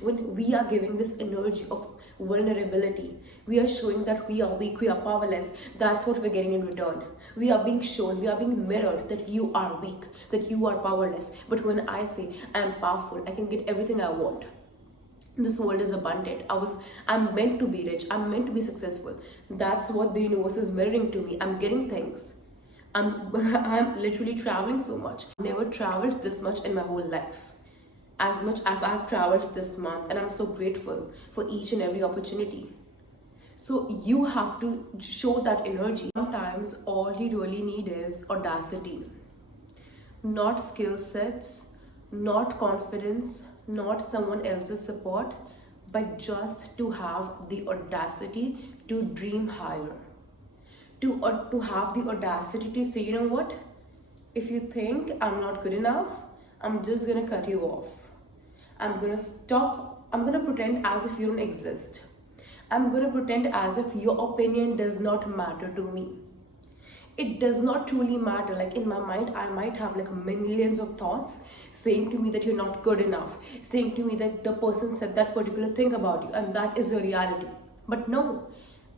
When we are giving this energy of vulnerability, we are showing that we are weak, we are powerless. That's what we're getting in return. We are being shown, we are being mirrored that you are weak, that you are powerless. But when I say I am powerful, I can get everything I want. This world is abundant. I'm meant to be rich, I'm meant to be successful. That's what the universe is mirroring to me. I'm getting things. I'm literally traveling so much. I've never traveled this much in my whole life, as much as I've traveled this month, and I'm so grateful for each and every opportunity. So you have to show that energy. Sometimes all you really need is audacity, not skill sets, not confidence, not someone else's support, but just to have the audacity to dream higher. To have the audacity to say, you know what? If you think I'm not good enough, I'm just gonna cut you off. I'm gonna stop. I'm gonna pretend as if you don't exist. I'm gonna pretend as if your opinion does not matter to me. It does not truly matter. Like in my mind, I might have like millions of thoughts saying to me that you're not good enough, saying to me that the person said that particular thing about you, and that is the reality. But no,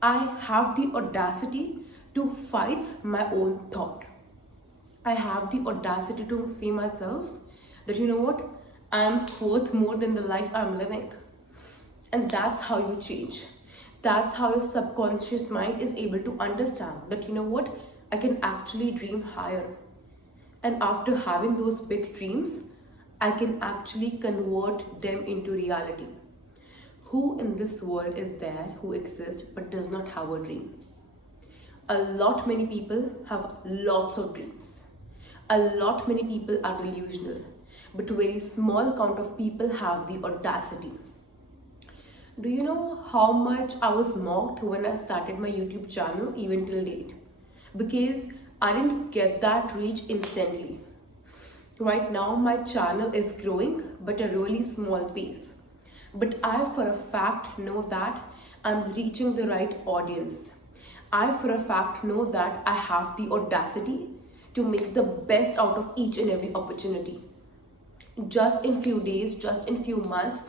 I have the audacity to fight my own thought. I have the audacity to say myself that you know what, I'm worth more than the life I'm living. And that's how you change. That's how your subconscious mind is able to understand that you know what, I can actually dream higher. And after having those big dreams, I can actually convert them into reality. Who in this world is there who exists but does not have a dream? A lot many people have lots of dreams. A lot many people are delusional, but a very small count of people have the audacity. Do you know how much I was mocked when I started my YouTube channel even till date? Because I didn't get that reach instantly. Right now my channel is growing but a really small pace. But I for a fact know that I'm reaching the right audience. I for a fact know that I have the audacity to make the best out of each and every opportunity. Just in few days, just in few months,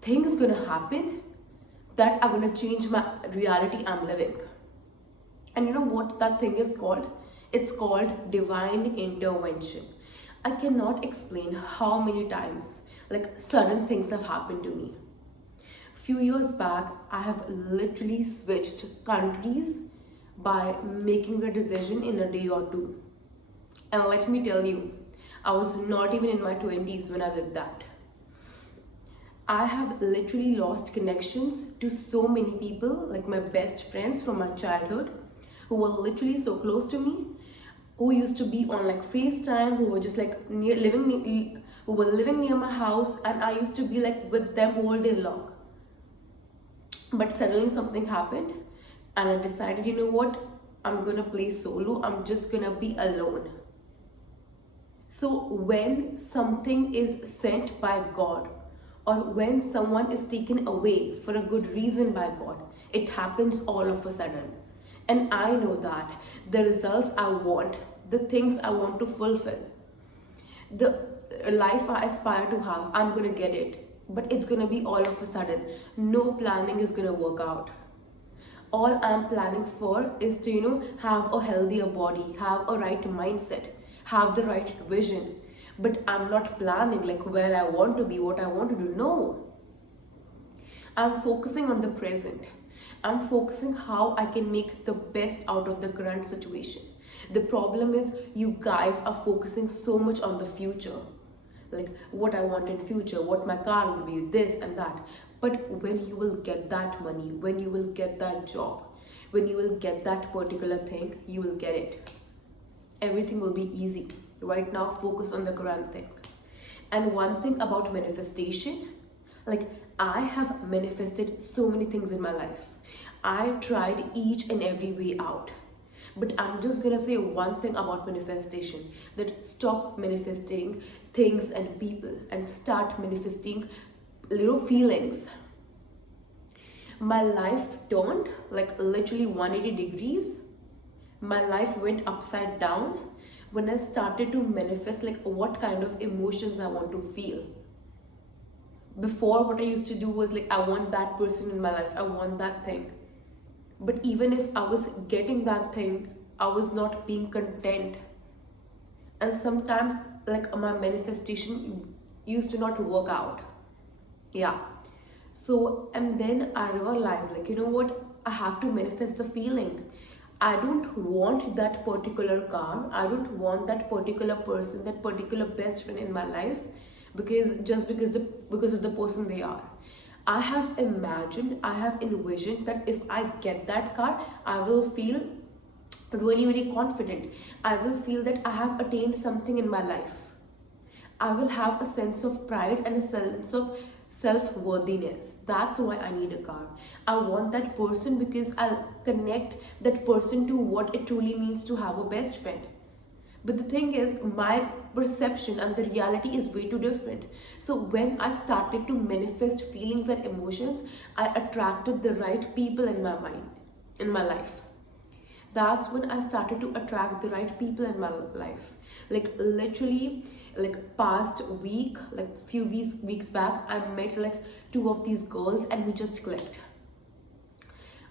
things gonna happen that are gonna change my reality I'm living. And you know what that thing is called? It's called divine intervention. I cannot explain how many times like sudden things have happened to me. Few years back, I have literally switched countries by making a decision in a day or two. And let me tell you, I was not even in my 20s when I did that. I have literally lost connections to so many people, like my best friends from my childhood, who were literally so close to me, who used to be on like FaceTime, who were just like who were living near my house, and I used to be like with them all day long. But suddenly something happened, and I decided, you know what, I'm gonna play solo, I'm just gonna be alone. So when something is sent by God, or when someone is taken away for a good reason by God, it happens all of a sudden. And I know that the results I want, the things I want to fulfill, the life I aspire to have, I'm gonna get it. But it's gonna be all of a sudden. No planning is gonna work out. All I'm planning for is to, have a healthier body, have a right mindset, have the right vision. But I'm not planning like where I want to be, what I want to do. No. I'm focusing on the present. I'm focusing how I can make the best out of the current situation. The problem is you guys are focusing so much on the future. Like what I want in future, what my car will be, this and that. But when you will get that money, when you will get that job, when you will get that particular thing, you will get it. Everything will be easy. Right now, focus on the current thing. And one thing about manifestation, like I have manifested so many things in my life. I tried each and every way out. But I'm just gonna say one thing about manifestation, that stop manifesting things and people and start manifesting little feelings. My life turned like literally 180 degrees. My life went upside down when I started to manifest like what kind of emotions I want to feel. Before, what I used to do was like, I want that person in my life, I want that thing. But even if I was getting that thing, I was not being content. And sometimes, like, my manifestation used to not work out. Yeah. So, and then I realized, like, you know what? I have to manifest the feeling. I don't want that particular car. I don't want that particular person, that particular best friend in my life, because just because of the person they are. I have imagined, I have envisioned that if I get that car, I will feel really, really confident. I will feel that I have attained something in my life. I will have a sense of pride and a sense of self-worthiness. That's why I need a car. I want that person because I'll connect that person to what it truly means to have a best friend. But the thing is, my perception and the reality is way too different. So when I started to manifest feelings and emotions, I attracted the right people in my mind, in my life. That's when I started to attract the right people in my life. Like literally, like past week, like few weeks back, I met like two of these girls and we just clicked.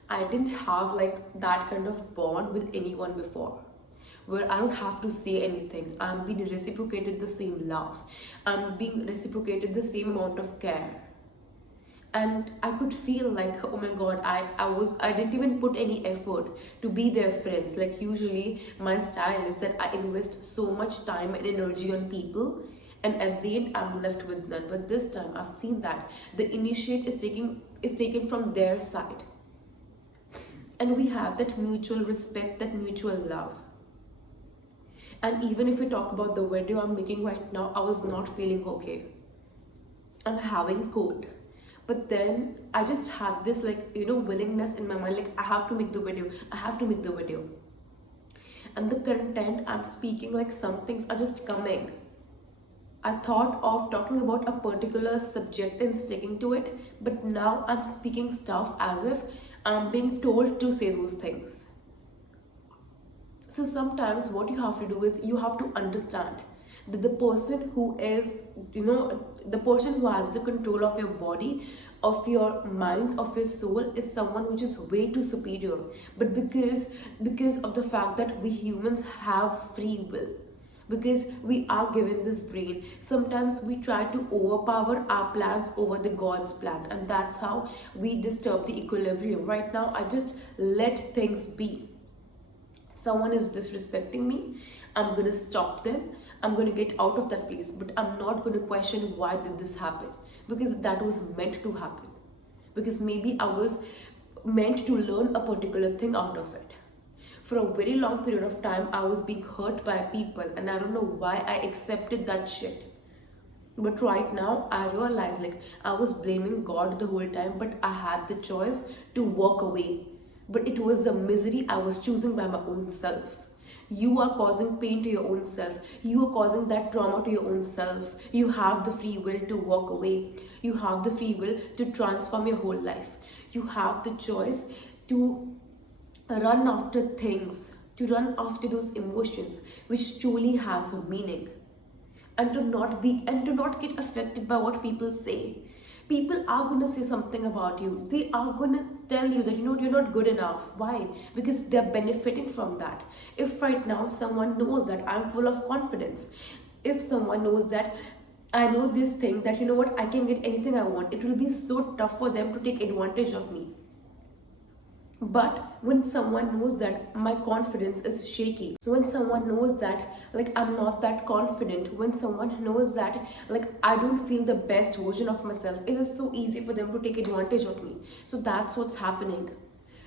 I didn't have like that kind of bond with anyone before, where I don't have to say anything. I'm being reciprocated the same love. I'm being reciprocated the same amount of care. And I could feel like, oh my god, I didn't even put any effort to be their friends. Like usually my style is that I invest so much time and energy on people, and at the end I'm left with none. But this time I've seen that the initiate is taken from their side, and we have that mutual respect, that mutual love. And even if we talk about the video I'm making right now, I was not feeling okay. I'm having cold. But then I just had this, like, you know, willingness in my mind, like I have to make the video, I have to make the video. And the content I'm speaking, like some things are just coming. I thought of talking about a particular subject and sticking to it, but now I'm speaking stuff as if I'm being told to say those things. So sometimes what you have to do is you have to understand that the person who is, you know, the person who has the control of your body, of your mind, of your soul, is someone which is way too superior. But because of the fact that we humans have free will, because we are given this brain, sometimes we try to overpower our plans over the god's plan, and that's how we disturb the equilibrium. Right now I just let things be. Someone is disrespecting me, I'm gonna stop them, I'm gonna get out of that place, but I'm not gonna question why did this happen, because that was meant to happen, because maybe I was meant to learn a particular thing out of it. For a very long period of time I was being hurt by people, and I don't know why I accepted that shit. But right now I realize, like, I was blaming God the whole time, but I had the choice to walk away. But it was the misery I was choosing by my own self. You are causing pain to your own self. You are causing that trauma to your own self. You have the free will to walk away. You have the free will to transform your whole life. You have the choice to run after things, to run after those emotions which truly has a meaning, and to not get affected by what people say. People are going to say something about you. They are going to tell you that, you know, you're not good enough. Why? Because they're benefiting from that. If right now someone knows that I'm full of confidence, if someone knows that I know this thing, that, you know what, I can get anything I want, it will be so tough for them to take advantage of me. But when someone knows that my confidence is shaky, when someone knows that, like, I'm not that confident, when someone knows that, like, I don't feel the best version of myself, it is so easy for them to take advantage of me. So that's what's happening.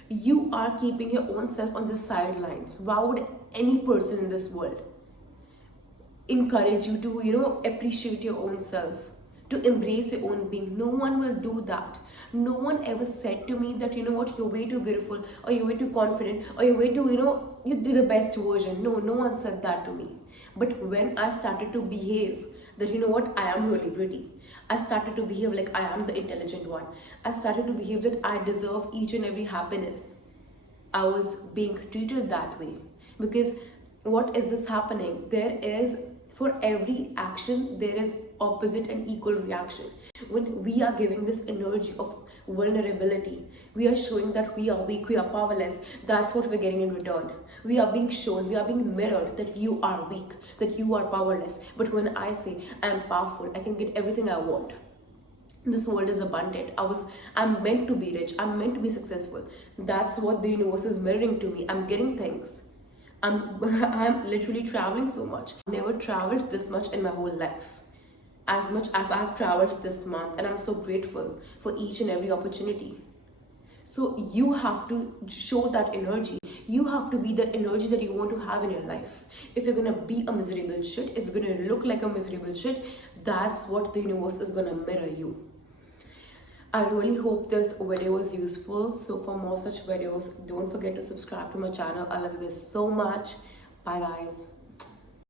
You are keeping your own self on the sidelines. Why would any person in this world encourage you to, you know, appreciate your own self, to embrace your own being? No one will do that. No one ever said to me that, you know what, you're way too beautiful, or you're way too confident, or you're way too, you know, you do the best version. No, no one said that to me. But when I started to behave that, you know what, I am really pretty, I started to behave like I am the intelligent one, I started to behave that I deserve each and every happiness, I was being treated that way. Because what is this happening? There is, for every action there is opposite and equal reaction. When we are giving this energy of vulnerability, we are showing that we are weak, we are powerless. That's what we're getting in return. We are being shown, we are being mirrored that you are weak, that you are powerless. But when I say I'm powerful, I can get everything I want. This world is abundant. I'm meant to be rich, I'm meant to be successful. That's what the universe is mirroring to me. I'm getting things. I'm literally traveling so much. I've never traveled this much in my whole life, as much as I've traveled this month, and I'm so grateful for each and every opportunity. So you have to show that energy. You have to be the energy that you want to have in your life. If you're gonna be a miserable shit, if you're gonna look like a miserable shit, that's what the universe is gonna mirror you. I really hope this video was useful. So for more such videos, don't forget to subscribe to my channel. I love you guys so much. Bye guys.